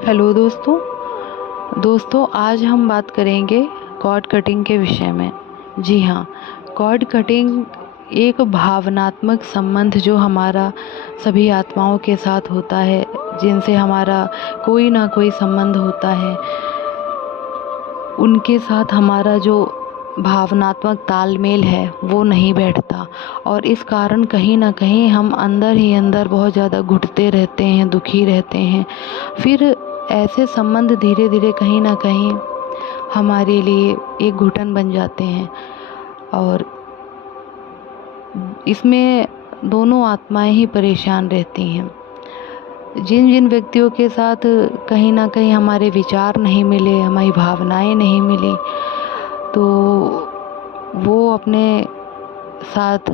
Hello दोस्तों आज हम बात करेंगे कॉर्ड कटिंग के विषय में। जी हाँ, कॉर्ड कटिंग एक भावनात्मक संबंध जो हमारा सभी आत्माओं के साथ होता है, जिनसे हमारा कोई ना कोई संबंध होता है, उनके साथ हमारा जो भावनात्मक तालमेल है वो नहीं बैठता और इस कारण कहीं ना कहीं हम अंदर ही अंदर बहुत ज़्यादा घुटते रहते हैं, दुखी रहते हैं। फिर ऐसे संबंध धीरे धीरे कहीं ना कहीं हमारे लिए एक घुटन बन जाते हैं और इसमें दोनों आत्माएं ही परेशान रहती हैं। जिन जिन व्यक्तियों के साथ कहीं ना कहीं हमारे विचार नहीं मिले, हमारी भावनाएं नहीं मिली, तो वो अपने साथ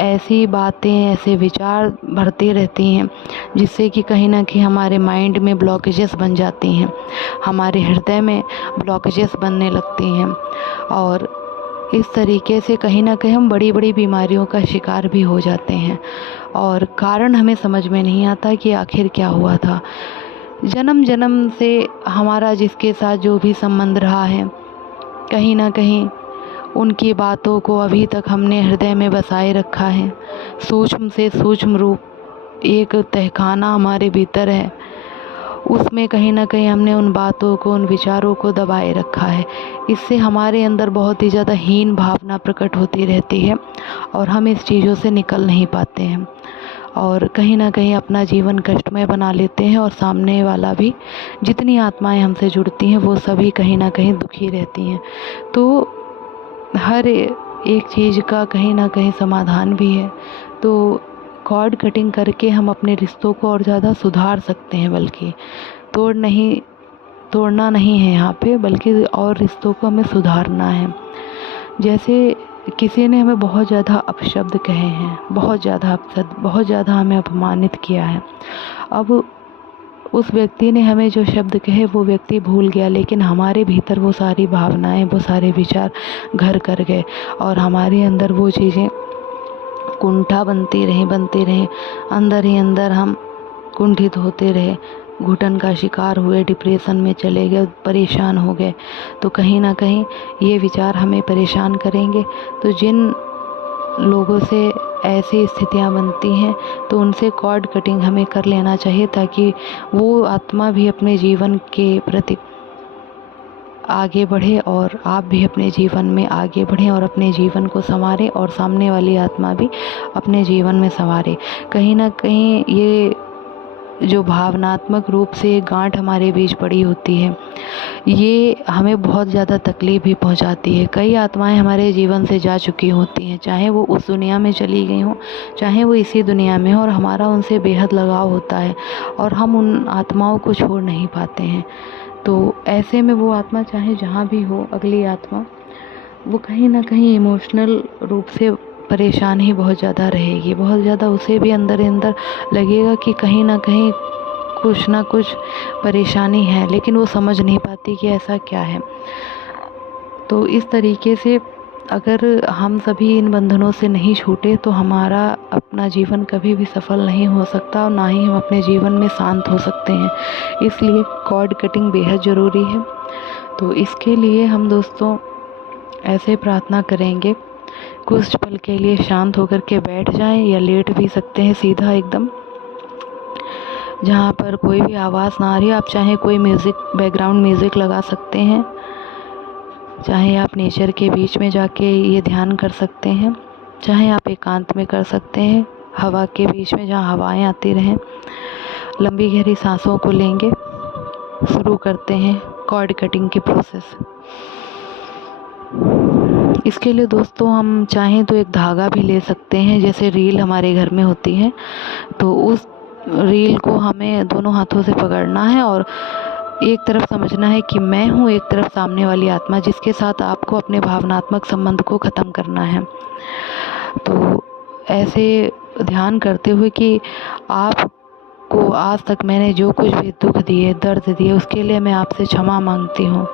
ऐसी बातें, ऐसे विचार भरती रहती हैं जिससे कि कहीं ना कहीं हमारे माइंड में ब्लॉकेजेस बन जाती हैं, हमारे हृदय में ब्लॉकेजेस बनने लगती हैं और इस तरीके से कहीं ना कहीं हम बड़ी बड़ी बीमारियों का शिकार भी हो जाते हैं और कारण हमें समझ में नहीं आता कि आखिर क्या हुआ था। जन्म जन्म से हमारा जिसके साथ जो भी संबंध रहा है, कहीं ना कहीं उनकी बातों को अभी तक हमने हृदय में बसाए रखा है। सूक्ष्म से सूक्ष्म रूप एक तहखाना हमारे भीतर है, उसमें कहीं ना कहीं हमने उन बातों को, उन विचारों को दबाए रखा है। इससे हमारे अंदर बहुत ही ज़्यादा हीन भावना प्रकट होती रहती है और हम इस चीज़ों से निकल नहीं पाते हैं और कहीं ना कहीं अपना जीवन कष्टमय बना लेते हैं और सामने वाला भी, जितनी आत्माएं हमसे जुड़ती हैं वो सभी कहीं ना कहीं दुखी रहती हैं। तो हर एक चीज़ का कहीं ना कहीं समाधान भी है। तो कॉर्ड कटिंग करके हम अपने रिश्तों को और ज़्यादा सुधार सकते हैं, बल्कि तोड़ना नहीं है यहाँ पे, बल्कि और रिश्तों को हमें सुधारना है। जैसे किसी ने हमें बहुत ज़्यादा अपशब्द कहे हैं, बहुत ज़्यादा हमें अपमानित किया है। अब उस व्यक्ति ने हमें जो शब्द कहे वो व्यक्ति भूल गया, लेकिन हमारे भीतर वो सारी भावनाएं, वो सारे विचार घर कर गए और हमारे अंदर वो चीज़ें कुंठा बनती रहीं, अंदर ही अंदर हम कुंठित होते रहे, घुटन का शिकार हुए, डिप्रेशन में चले गए, परेशान हो गए। तो कहीं ना कहीं ये विचार हमें परेशान करेंगे। तो जिन लोगों से ऐसी स्थितियां बनती हैं तो उनसे कॉर्ड कटिंग हमें कर लेना चाहिए, ताकि वो आत्मा भी अपने जीवन के प्रति आगे बढ़े और आप भी अपने जीवन में आगे बढ़ें और अपने जीवन को संवारें और सामने वाली आत्मा भी अपने जीवन में संवारे। कहीं ना कहीं ये जो भावनात्मक रूप से गांठ हमारे बीच पड़ी होती है, ये हमें बहुत ज़्यादा तकलीफ़ भी पहुंचाती है। कई आत्माएं हमारे जीवन से जा चुकी होती हैं, चाहे वो उस दुनिया में चली गई हों, चाहे वो इसी दुनिया में हो, और हमारा उनसे बेहद लगाव होता है और हम उन आत्माओं को छोड़ नहीं पाते हैं। तो ऐसे में वो आत्मा चाहे जहाँ भी हो, अगली आत्मा, वो कहीं ना कहीं इमोशनल रूप से परेशान ही बहुत ज़्यादा रहेगी। बहुत ज़्यादा उसे भी अंदर ही अंदर लगेगा कि कहीं ना कहीं कुछ ना कुछ परेशानी है, लेकिन वो समझ नहीं पाती कि ऐसा क्या है। तो इस तरीके से अगर हम सभी इन बंधनों से नहीं छूटे तो हमारा अपना जीवन कभी भी सफल नहीं हो सकता और ना ही हम अपने जीवन में शांत हो सकते हैं। इसलिए कॉर्ड कटिंग बेहद ज़रूरी है। तो इसके लिए हम दोस्तों ऐसे प्रार्थना करेंगे, कुछ पल के लिए शांत होकर के बैठ जाएं या लेट भी सकते हैं सीधा एकदम, जहाँ पर कोई भी आवाज़ ना आ रही। आप चाहे कोई म्यूज़िक, बैकग्राउंड म्यूज़िक लगा सकते हैं, चाहे आप नेचर के बीच में जाके ये ध्यान कर सकते हैं, चाहे आप एकांत में कर सकते हैं, हवा के बीच में जहाँ हवाएं आती रहें। लंबी गहरी सांसों को लेंगे। शुरू करते हैं कॉर्ड कटिंग की प्रोसेस। इसके लिए दोस्तों हम चाहें तो एक धागा भी ले सकते हैं, जैसे रील हमारे घर में होती है, तो उस रील को हमें दोनों हाथों से पकड़ना है और एक तरफ समझना है कि मैं हूँ, एक तरफ सामने वाली आत्मा, जिसके साथ आपको अपने भावनात्मक संबंध को ख़त्म करना है। तो ऐसे ध्यान करते हुए कि आपको आज तक मैंने जो कुछ भी दुख दिए, दर्द दिए, उसके लिए मैं आपसे क्षमा मांगती हूँ,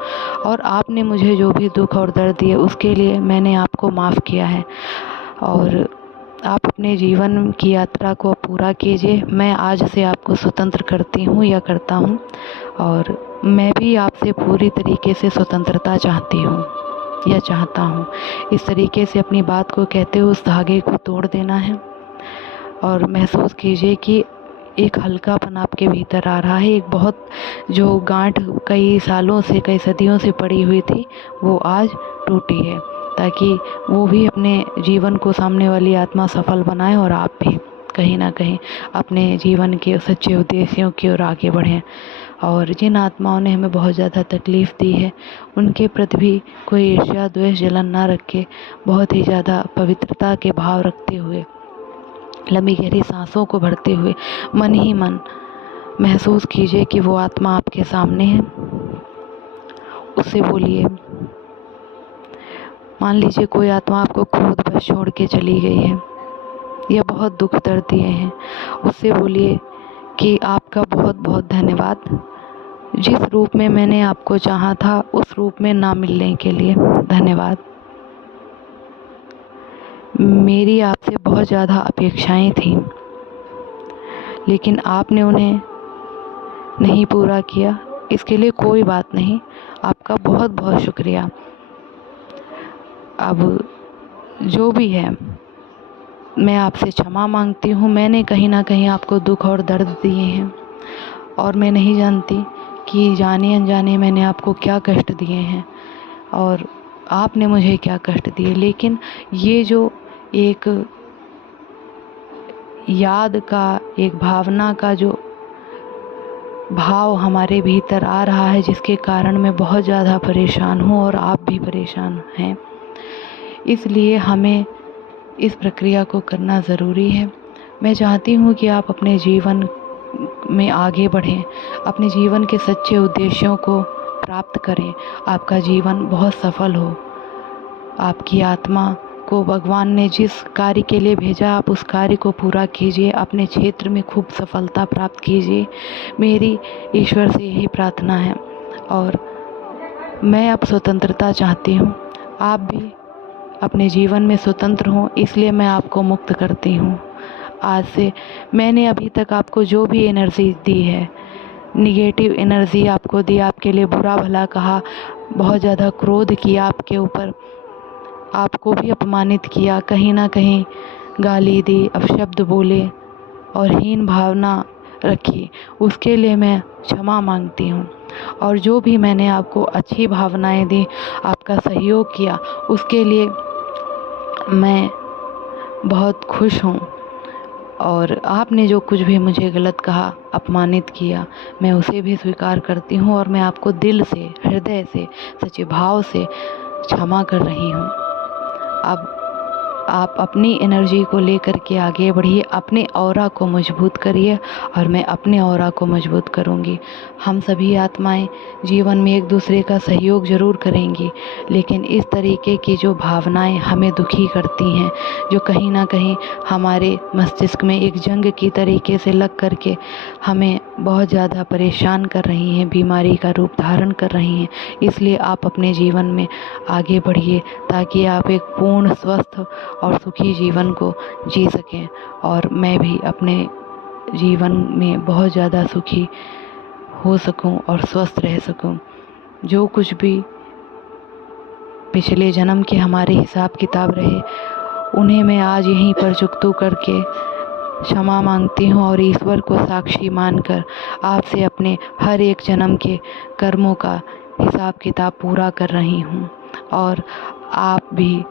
और आपने मुझे जो भी दुख और दर्द दिए उसके लिए मैंने आपको माफ़ किया है, और आप अपने जीवन की यात्रा को पूरा कीजिए। मैं आज से आपको स्वतंत्र करती हूँ या करता हूँ। और मैं भी आपसे पूरी तरीके से स्वतंत्रता चाहती हूँ या चाहता हूँ। इस तरीके से अपनी बात को कहते हुए उस धागे को तोड़ देना है और महसूस कीजिए कि एक हल्कापन आपके भीतर आ रहा है। एक बहुत जो गांठ कई सालों से, कई सदियों से पड़ी हुई थी, वो आज टूटी है, ताकि वो भी अपने जीवन को, सामने वाली आत्मा सफल बनाए और आप भी कहीं ना कहीं अपने जीवन के सच्चे उद्देश्यों की ओर आगे बढ़ें। और जिन आत्माओं ने हमें बहुत ज़्यादा तकलीफ़ दी है, उनके प्रति भी कोई ईर्ष्या, द्वेष, जलन ना रखे, बहुत ही ज़्यादा पवित्रता के भाव रखते हुए, लंबी गहरी सांसों को भरते हुए मन ही मन महसूस कीजिए कि वो आत्मा आपके सामने है। उससे बोलिए, मान लीजिए कोई आत्मा आपको क्रोध बस छोड़ के चली गई है या बहुत दुख दर्द दिए हैं, उससे बोलिए कि आपका बहुत बहुत धन्यवाद, जिस रूप में मैंने आपको चाहा था उस रूप में ना मिलने के लिए धन्यवाद। मेरी आपसे बहुत ज़्यादा अपेक्षाएं थीं, लेकिन आपने उन्हें नहीं पूरा किया, इसके लिए कोई बात नहीं, आपका बहुत बहुत शुक्रिया। अब जो भी है, मैं आपसे क्षमा मांगती हूँ। मैंने कहीं ना कहीं आपको दुख और दर्द दिए हैं और मैं नहीं जानती कि जाने अनजाने मैंने आपको क्या कष्ट दिए हैं और आपने मुझे क्या कष्ट दिए, लेकिन ये जो एक याद का, एक भावना का जो भाव हमारे भीतर आ रहा है, जिसके कारण मैं बहुत ज़्यादा परेशान हूँ और आप भी परेशान हैं, इसलिए हमें इस प्रक्रिया को करना ज़रूरी है। मैं चाहती हूँ कि आप अपने जीवन में आगे बढ़ें, अपने जीवन के सच्चे उद्देश्यों को प्राप्त करें, आपका जीवन बहुत सफल हो। आपकी आत्मा को भगवान ने जिस कार्य के लिए भेजा, आप उस कार्य को पूरा कीजिए, अपने क्षेत्र में खूब सफलता प्राप्त कीजिए। मेरी ईश्वर से यही प्रार्थना है और मैं अब स्वतंत्रता चाहती हूँ। आप भी अपने जीवन में स्वतंत्र हों, इसलिए मैं आपको मुक्त करती हूँ। आज से मैंने अभी तक आपको जो भी एनर्जी दी है, निगेटिव एनर्जी आपको दी, आपके लिए बुरा भला कहा, बहुत ज़्यादा क्रोध किया आपके ऊपर, आपको भी अपमानित किया, कहीं ना कहीं गाली दी, अपशब्द बोले और हीन भावना रखी, उसके लिए मैं क्षमा मांगती हूँ। और जो भी मैंने आपको अच्छी भावनाएं दी, आपका सहयोग किया, उसके लिए मैं बहुत खुश हूँ। और आपने जो कुछ भी मुझे गलत कहा, अपमानित किया, मैं उसे भी स्वीकार करती हूँ और मैं आपको दिल से, हृदय से, सच्चे भाव से क्षमा कर रही हूँ। अब आप अपनी एनर्जी को लेकर के आगे बढ़िए, अपने ऑरा को मजबूत करिए और मैं अपने ऑरा को मजबूत करूँगी। हम सभी आत्माएं जीवन में एक दूसरे का सहयोग ज़रूर करेंगी, लेकिन इस तरीके की जो भावनाएं हमें दुखी करती हैं, जो कहीं ना कहीं हमारे मस्तिष्क में एक जंग की तरीके से लग करके हमें बहुत ज़्यादा परेशान कर रही हैं, बीमारी का रूप धारण कर रही हैं, इसलिए आप अपने जीवन में आगे बढ़िए ताकि आप एक पूर्ण, स्वस्थ और सुखी जीवन को जी सकें और मैं भी अपने जीवन में बहुत ज़्यादा सुखी हो सकूं और स्वस्थ रह सकूं। जो कुछ भी पिछले जन्म के हमारे हिसाब किताब रहे, उन्हें मैं आज यहीं पर चुकतू करके क्षमा मांगती हूँ और ईश्वर को साक्षी मानकर आपसे अपने हर एक जन्म के कर्मों का हिसाब किताब पूरा कर रही हूँ और आप भी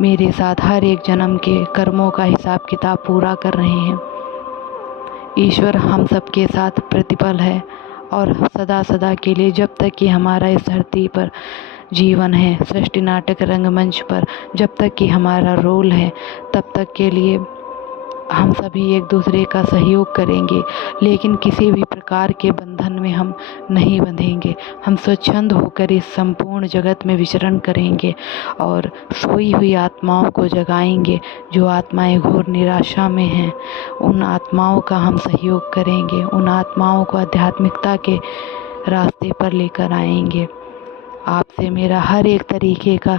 मेरे साथ हर एक जन्म के कर्मों का हिसाब किताब पूरा कर रहे हैं। ईश्वर हम सबके साथ प्रतिपल है और सदा सदा के लिए, जब तक कि हमारा इस धरती पर जीवन है, सृष्टि नाटक रंगमंच पर जब तक कि हमारा रोल है, तब तक के लिए हम सभी एक दूसरे का सहयोग करेंगे, लेकिन किसी भी प्रकार के बंधन में हम नहीं बंधेंगे। हम स्वच्छंद होकर इस संपूर्ण जगत में विचरण करेंगे और सोई हुई आत्माओं को जगाएंगे। जो आत्माएं घोर निराशा में हैं, उन आत्माओं का हम सहयोग करेंगे, उन आत्माओं को आध्यात्मिकता के रास्ते पर लेकर आएंगे। आपसे मेरा हर एक तरीके का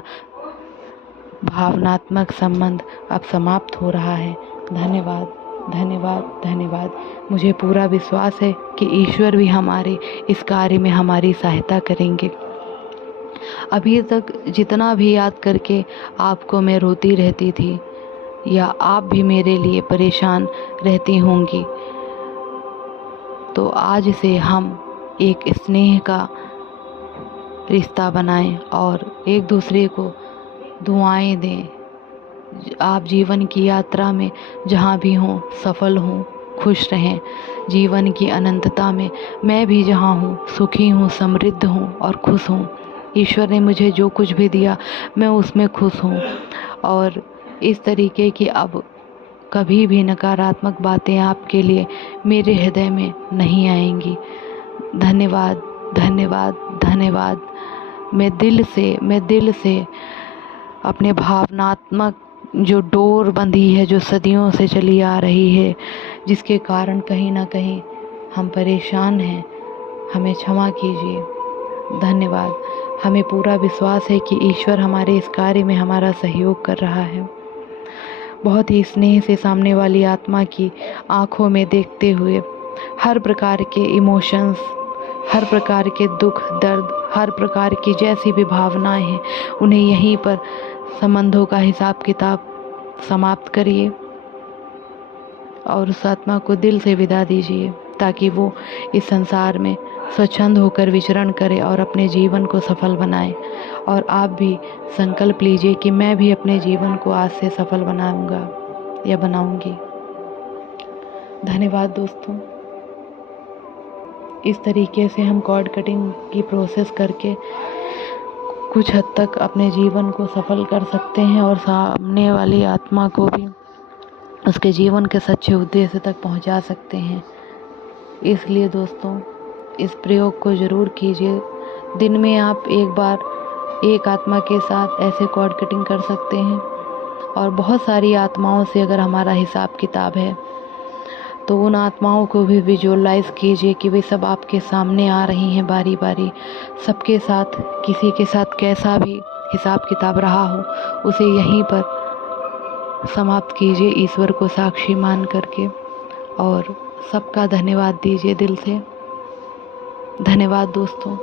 भावनात्मक संबंध अब समाप्त हो रहा है। धन्यवाद, धन्यवाद, धन्यवाद। मुझे पूरा विश्वास है कि ईश्वर भी हमारे इस कार्य में हमारी सहायता करेंगे। अभी तक जितना भी याद करके आपको मैं रोती रहती थी, या आप भी मेरे लिए परेशान रहती होंगी, तो आज से हम एक स्नेह का रिश्ता बनाएं और एक दूसरे को दुआएं दें। आप जीवन की यात्रा में जहाँ भी हों सफल हों, खुश रहें। जीवन की अनंतता में मैं भी जहाँ हूँ सुखी हूँ, समृद्ध हूँ और खुश हूँ। ईश्वर ने मुझे जो कुछ भी दिया मैं उसमें खुश हूँ, और इस तरीके की अब कभी भी नकारात्मक बातें आपके लिए मेरे हृदय में नहीं आएंगी। धन्यवाद, धन्यवाद, धन्यवाद। मैं दिल से अपने भावनात्मक जो डोर बंधी है, जो सदियों से चली आ रही है, जिसके कारण कहीं ना कहीं हम परेशान हैं, हमें क्षमा कीजिए। धन्यवाद। हमें पूरा विश्वास है कि ईश्वर हमारे इस कार्य में हमारा सहयोग कर रहा है। बहुत ही स्नेह से सामने वाली आत्मा की आँखों में देखते हुए हर प्रकार के इमोशंस, हर प्रकार के दुख दर्द, हर प्रकार की जैसी भी भावनाएं हैं, उन्हें यहीं पर संबंधों का हिसाब किताब समाप्त करिए और उस आत्मा को दिल से विदा दीजिए, ताकि वो इस संसार में स्वच्छंद होकर विचरण करे और अपने जीवन को सफल बनाए। और आप भी संकल्प लीजिए कि मैं भी अपने जीवन को आज से सफल बनाऊंगा या बनाऊंगी। धन्यवाद दोस्तों। इस तरीके से हम कॉर्ड कटिंग की प्रोसेस करके कुछ हद तक अपने जीवन को सफल कर सकते हैं और सामने वाली आत्मा को भी उसके जीवन के सच्चे उद्देश्य तक पहुंचा सकते हैं। इसलिए दोस्तों इस प्रयोग को ज़रूर कीजिए। दिन में आप एक बार एक आत्मा के साथ ऐसे कॉर्ड कटिंग कर सकते हैं, और बहुत सारी आत्माओं से अगर हमारा हिसाब किताब है तो उन आत्माओं को भी विजुअलाइज कीजिए कि वे सब आपके सामने आ रही हैं बारी बारी। सबके साथ, किसी के साथ कैसा भी हिसाब किताब रहा हो उसे यहीं पर समाप्त कीजिए ईश्वर को साक्षी मान करके, और सबका धन्यवाद दीजिए दिल से। धन्यवाद दोस्तों।